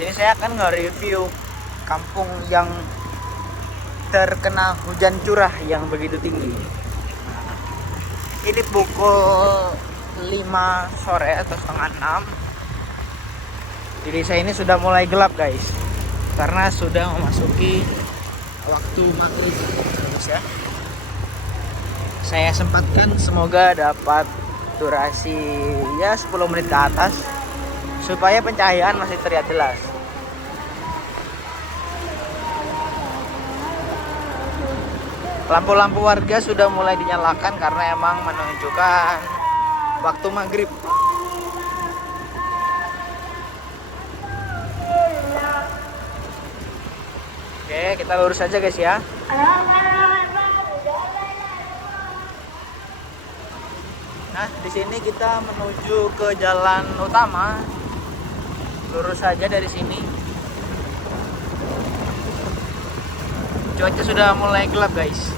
Jadi saya akan nge-review kampung yang terkena hujan curah yang begitu tinggi. Ini pukul 5 sore atau setengah 6. Di desa ini sudah mulai gelap guys, karena sudah memasuki waktu maghrib Indonesia. Saya sempatkan semoga dapat durasi ya 10 menit ke atas supaya pencahayaan masih terlihat jelas. Lampu-lampu warga sudah mulai dinyalakan karena emang menunjukkan waktu maghrib. Oke, kita lurus aja guys ya. Nah, di sini kita menuju ke jalan utama. Lurus saja dari sini. Cuaca sudah mulai gelap guys.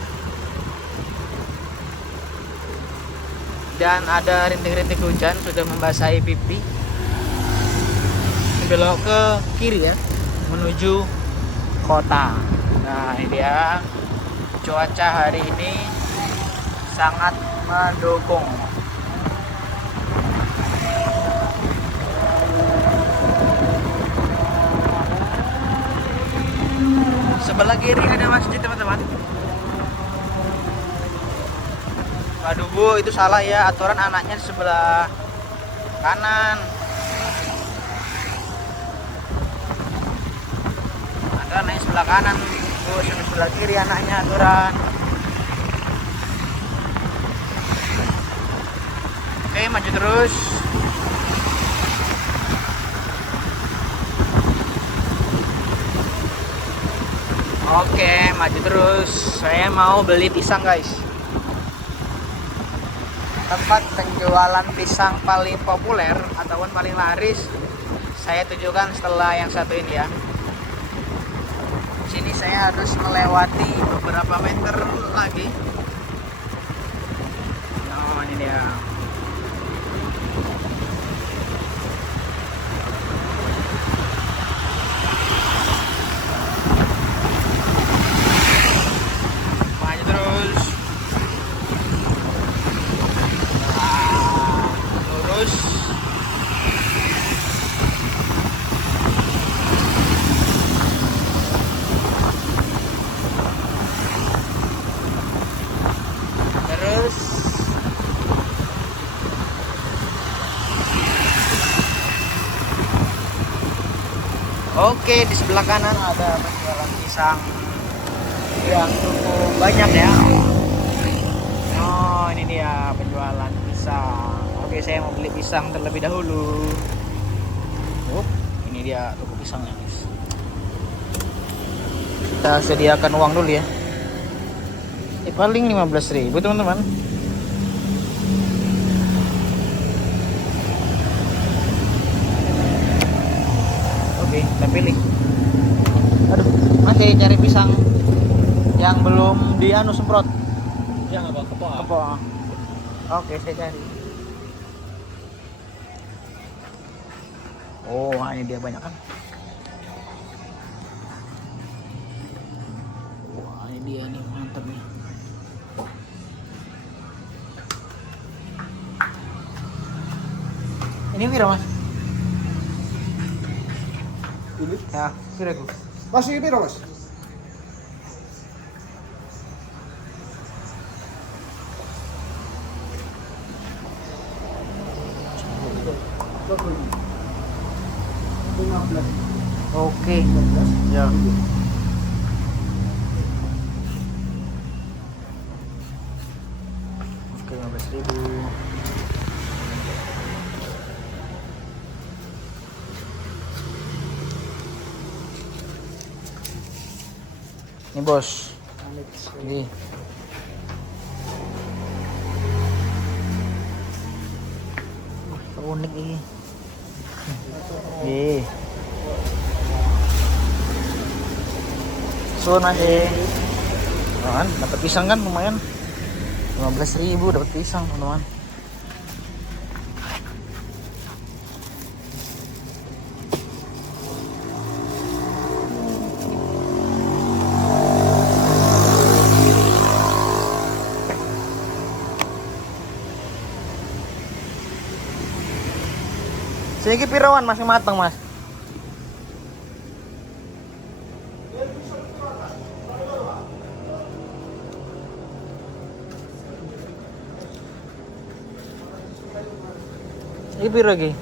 Dan ada rintik-rintik hujan sudah membasahi pipi. Belok ke kiri ya, menuju kota. Nah, ini dia. Cuaca hari ini sangat mendukung. Sebelah kiri ada masjid teman-teman. Waduh bu, itu salah ya, aturan anaknya di sebelah kanan. Ada anaknya sebelah kanan bu, sebelah kiri anaknya aturan. Oke, maju terus. Oke, maju terus. Saya mau beli pisang guys. Tempat penjualan pisang paling populer ataupun paling laris saya tujukan setelah yang satu ini ya. Sini saya harus melewati beberapa meter lagi. Oh, ini dia. Oke, di sebelah kanan ada penjualan pisang yang cukup banyak ya. Oh, ini dia penjualan pisang. Oke, saya mau beli pisang terlebih dahulu. Oh, ini dia toko pisangnya guys. Kita sediakan uang dulu ya. Paling 15.000 teman-teman. Kita pilih. Aduh, masih cari pisang yang belum dianu semprot. Yang apa? Kepo. Oke, saya cari. Oh, ini dia banyak kan. Wah, ini dia nih, mantap nih. Ini piro, Mas? Ini? Ya, kira-kira. Masih piro, Mas? Oke. Ya. Oke, 15.000. Ini bos. Ini. Unik ini. Sun masih. Kan dapat pisang kan lumayan. 15.000 dapat pisang, teman-teman. Saiki pirawan masih mateng, Mas? Iki piro iki?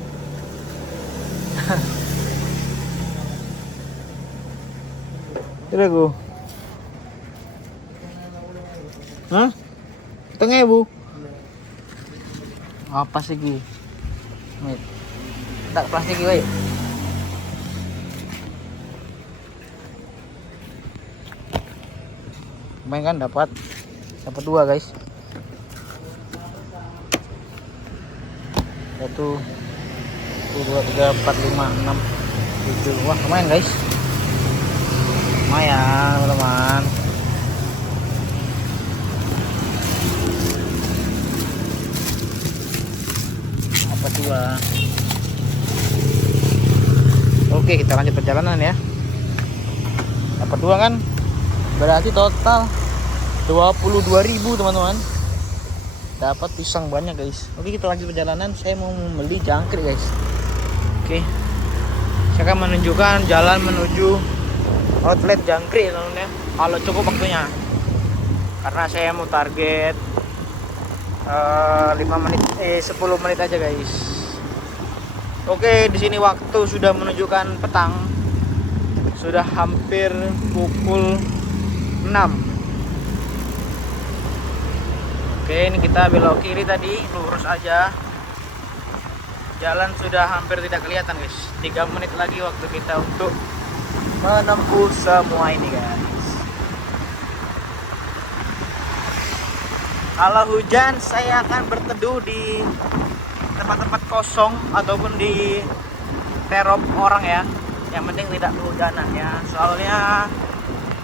Piro ku? Hah? 7.000. Apa sih iki? Mit. Tak plastik iki wae. Main kan dapat dua, guys. Satu, dua, tiga, empat, lima, enam, tujuh. Wah, lumayan, guys. Lumayan, teman-teman. Apa dua? Oke, kita lanjut perjalanan ya. Dapat dua kan? Berarti total 22.000, teman-teman. Dapat pisang banyak, guys. Oke, kita lanjut perjalanan. Saya mau membeli jangkrik, guys. Oke. Saya akan menunjukkan jalan menuju outlet jangkrik, teman-teman ya. Kalau cukup waktunya. Karena saya mau target 10 menit aja, guys. Oke, di sini waktu sudah menunjukkan petang. Sudah hampir pukul 6. Oke, ini kita belok kiri tadi, lurus aja. Jalan sudah hampir tidak kelihatan, guys. 3 menit lagi waktu kita untuk menempuh semua ini, guys. Kalau hujan, saya akan berteduh di tempat-tempat kosong ataupun di terop orang ya. Yang penting tidak kehujanan ya. Soalnya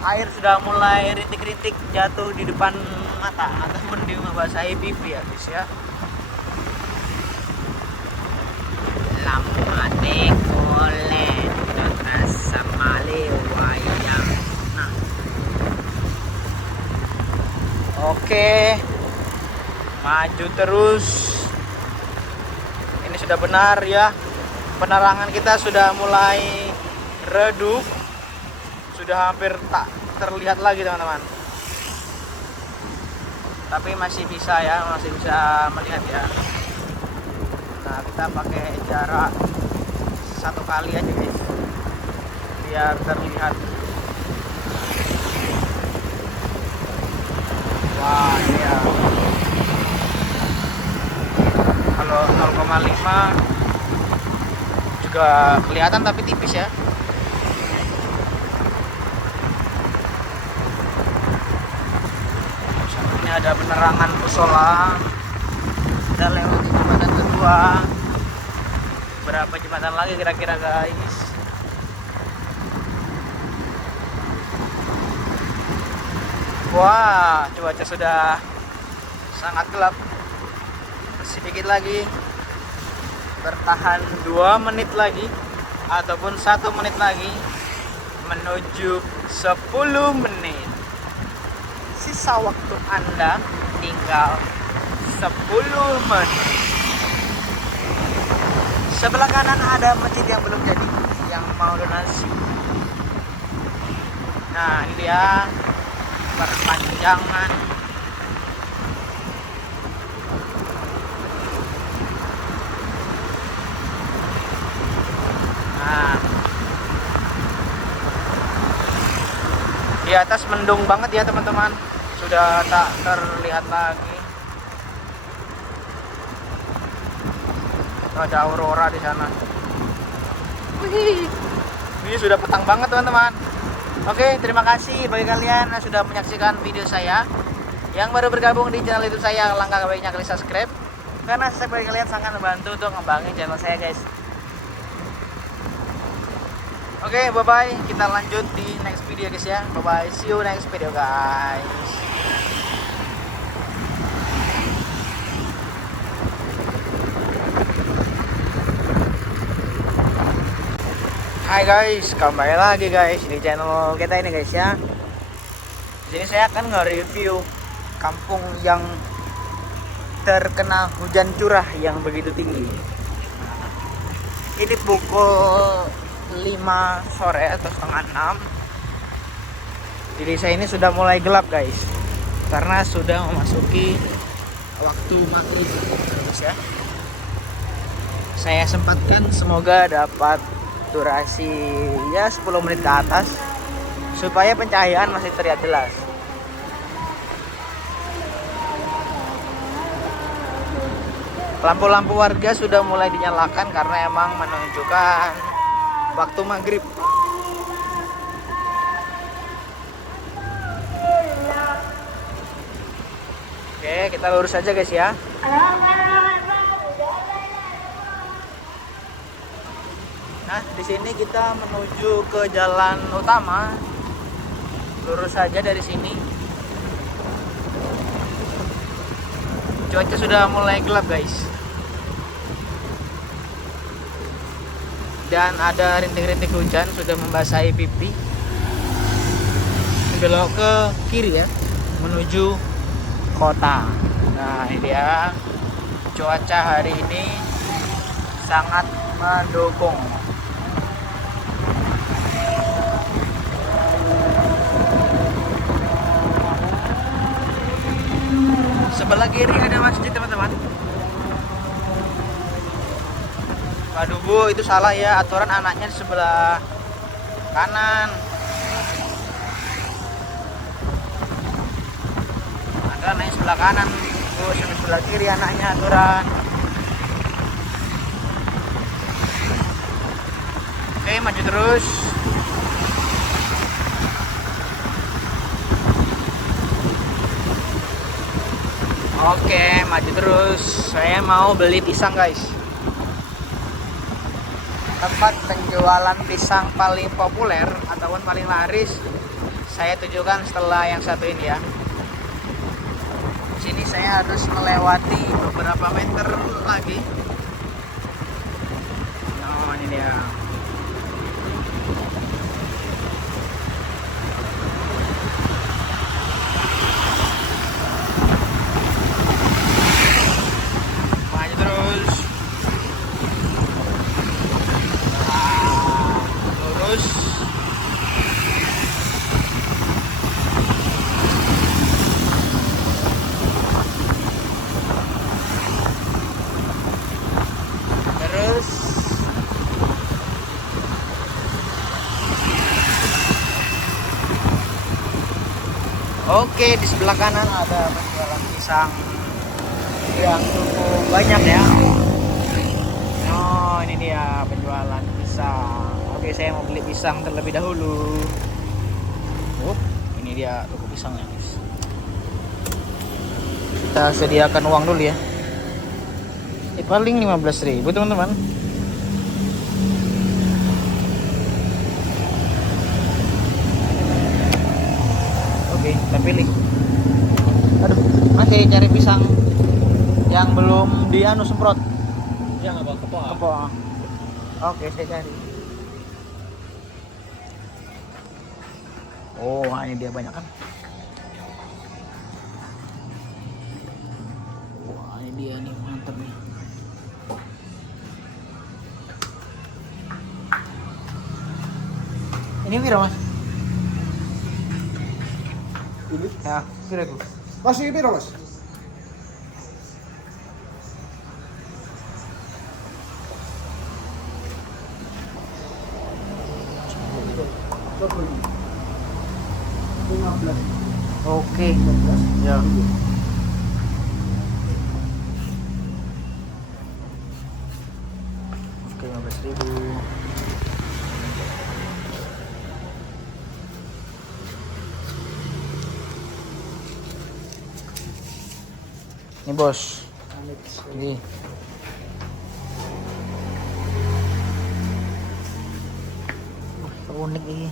air sudah mulai rintik-rintik jatuh di depan mata ataupun di membasahi pipi ya, guys ya. Lamate kole rasa male wayang. Nah. Oke. Maju terus. Ini sudah benar ya. Penerangan kita sudah mulai redup. Sudah hampir tak terlihat lagi, teman-teman. Tapi masih bisa ya, masih bisa melihat ya. Nah, kita pakai jarak 1 kali aja, guys, biar terlihat. Wah, iya. Kalau 0,5 juga kelihatan tapi tipis ya. Ini ada penerangan musola. Kita lewat jembatan kedua. Berapa jembatan lagi kira-kira, guys? Wah, cuaca sudah sangat gelap. Sedikit lagi. Bertahan 2 menit lagi ataupun 1 menit lagi menuju 10 menit. Sisa waktu Anda tinggal 10 menit. Sebelah kanan ada masjid yang belum jadi, yang mau donasi. Nah, ini dia perpanjangan. Nah, di atas mendung banget ya, teman-teman. Sudah tak terlihat lagi. Ada aurora di sana. Wih. Ini sudah petang banget, teman-teman. Oke, terima kasih bagi kalian yang sudah menyaksikan video saya. Yang baru bergabung di channel YouTube saya, langkah baiknya klik subscribe. Karena subscribe bagi kalian sangat membantu untuk ngembangin channel saya, guys. Oke, bye-bye. Kita lanjut di next video, guys ya. Bye-bye. See you next video, guys. Hai guys, kembali lagi guys di channel kita ini, guys ya. Di sini saya akan nge-review kampung yang terkena hujan curah yang begitu tinggi. Ini pukul 5 sore atau setengah 6. Di desa ini sudah mulai gelap guys, karena sudah memasuki waktu maghrib terus ya. Saya sempatkan semoga dapat durasi ya 10 menit ke atas supaya pencahayaan masih terlihat jelas. Lampu-lampu warga sudah mulai dinyalakan karena emang menunjukkan waktu maghrib. Oke, kita lurus aja guys ya. Nah, di sini kita menuju ke jalan utama. Lurus saja dari sini. Cuaca sudah mulai gelap guys, dan ada rintik-rintik hujan sudah membasahi pipi. Belok ke kiri ya, menuju kota. Nah ini dia, cuaca hari ini sangat mendukung. Sebelah kiri ada masjid teman-teman. Waduh bu, itu salah ya, aturan anaknya di sebelah kanan. Ada anaknya sebelah kanan bu, sebelah kiri anaknya aturan. Oke, maju terus. Oke, maju terus. Saya mau beli pisang guys. Tempat penjualan pisang paling populer ataupun paling laris saya tujukan setelah yang satu ini ya. Di sini saya harus melewati beberapa meter lagi. Oh, ini dia. Oke, di sebelah kanan ada penjualan pisang yang cukup banyak ya. Oh, ini dia penjualan pisang. Oke, saya mau beli pisang terlebih dahulu. Ini dia toko pisangnya, guys. Kita sediakan uang dulu ya. Paling 15.000 teman-teman. Kita pilih. Aduh, masih cari pisang yang belum dianu semprot. Yang apa? Kepo. Kepo. Oke, saya cari. Oh, ini dia banyak kan. Wah, ini dia nih, mantap nih. Ini piro, Mas? Ini? Ya, piro itu? Mas, ini piro, Mas? Oke. Ya. Oke, 15.000. Ini bos. Ini. Unik ini.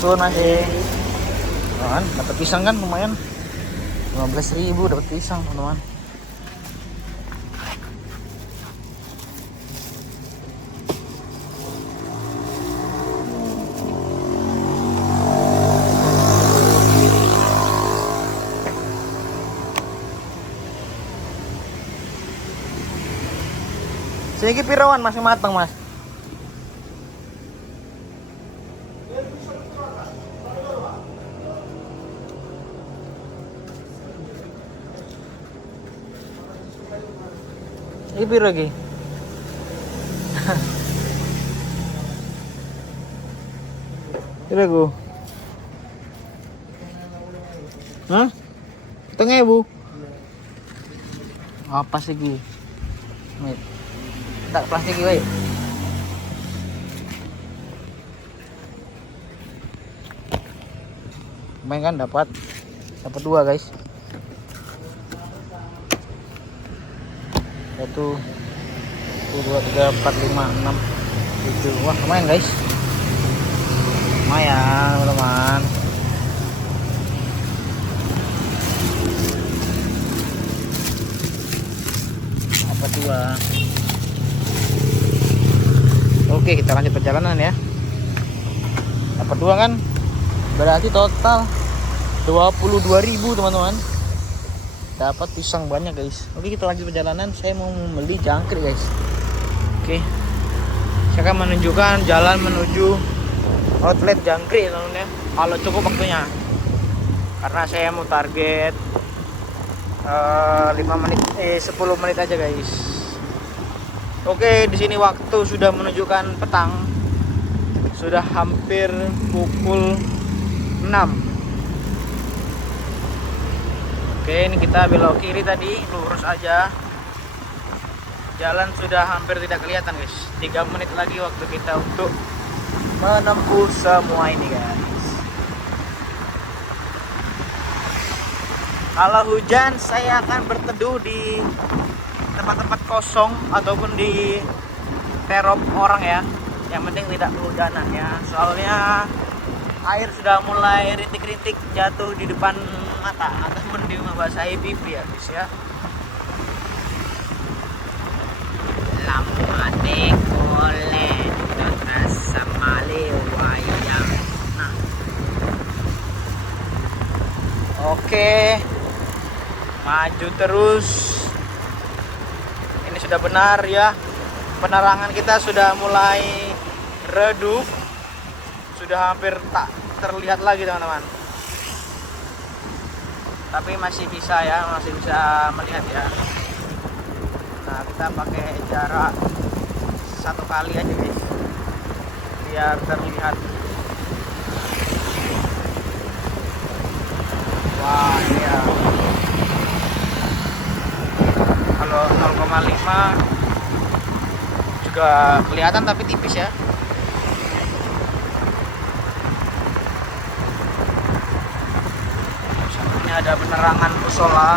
Sun masih. Kan dapat pisang kan lumayan. 15.000 dapat pisang, teman-teman. Sini ki pirawan masih mateng, Mas? Iki piro iki? Piro ku? Hah? 7.000. Apa sih iki? Mit. Tak plastik iki wae. Main kan dapat 2 guys. 1 2 3 4 5 6 7. Wah, lumayan guys. Lumayan, teman-teman. Apa 2? Oke, kita lanjut perjalanan ya. Dapat 2 kan? Berarti total 22.000 teman-teman. Dapat pisang banyak guys. Oke, kita lanjut perjalanan. Saya mau membeli jangkrik guys. Oke, saya akan menunjukkan jalan menuju outlet jangkrik teman-teman ya, kalau cukup waktunya, karena saya mau target 10 menit aja guys. Oke, di sini waktu sudah menunjukkan petang, sudah hampir pukul 6. Oke, ini kita belok kiri tadi, lurus aja. Jalan sudah hampir tidak kelihatan guys. 3 menit lagi waktu kita untuk menempuh semua ini guys. Kalau hujan saya akan berteduh di tempat-tempat kosong ataupun di terop orang ya. Yang penting tidak kehujanan ya. Soalnya air sudah mulai rintik-rintik jatuh di depan mata ataupun di membasahi pipi ya guys ya. Lampu mati oleh rasa male wayang. Nah. Oke. Maju terus. Ini sudah benar ya. Penerangan kita sudah mulai redup. Sudah hampir tak terlihat lagi teman-teman. Tapi masih bisa ya, masih bisa melihat ya. Nah, kita pakai jarak 1 kali aja guys, biar terlihat. Wah, iya. Kalau 0,5 juga kelihatan tapi tipis ya. Ini ada penerangan musola.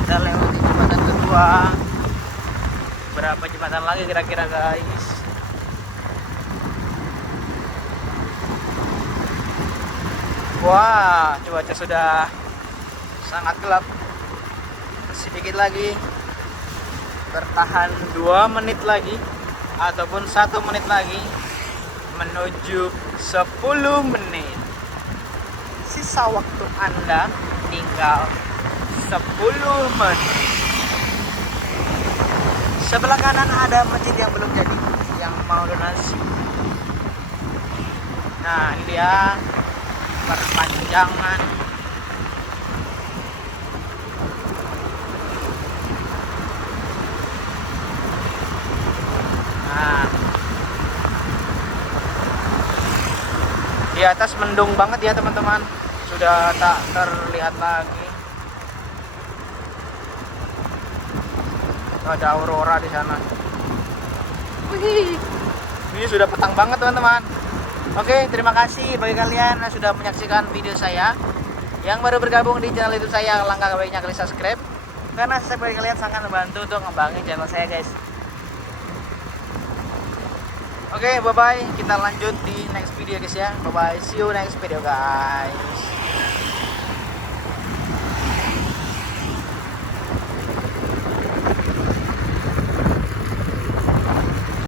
Kita lewati jembatan kedua. Berapa jembatan lagi kira-kira guys? Wah, cuaca sudah sangat gelap. Sedikit lagi, bertahan 2 menit lagi ataupun 1 menit lagi menuju 10 menit. Sisa waktu Anda tinggal 10 menit. Sebelah kanan ada masjid yang belum jadi, yang mau donasi. Nah, ini dia perpanjangan. Nah, di atas mendung banget ya teman-teman, sudah tak terlihat lagi. Ada aurora di sana. Wih, ini sudah petang banget teman-teman. Oke, terima kasih bagi kalian yang sudah menyaksikan video saya. Yang baru bergabung di channel YouTube saya, langkah baiknya klik subscribe, karena subscribe bagi kalian sangat membantu untuk ngembangin channel saya guys. Oke, bye bye. Kita lanjut di next video guys ya. Bye bye. See you next video guys.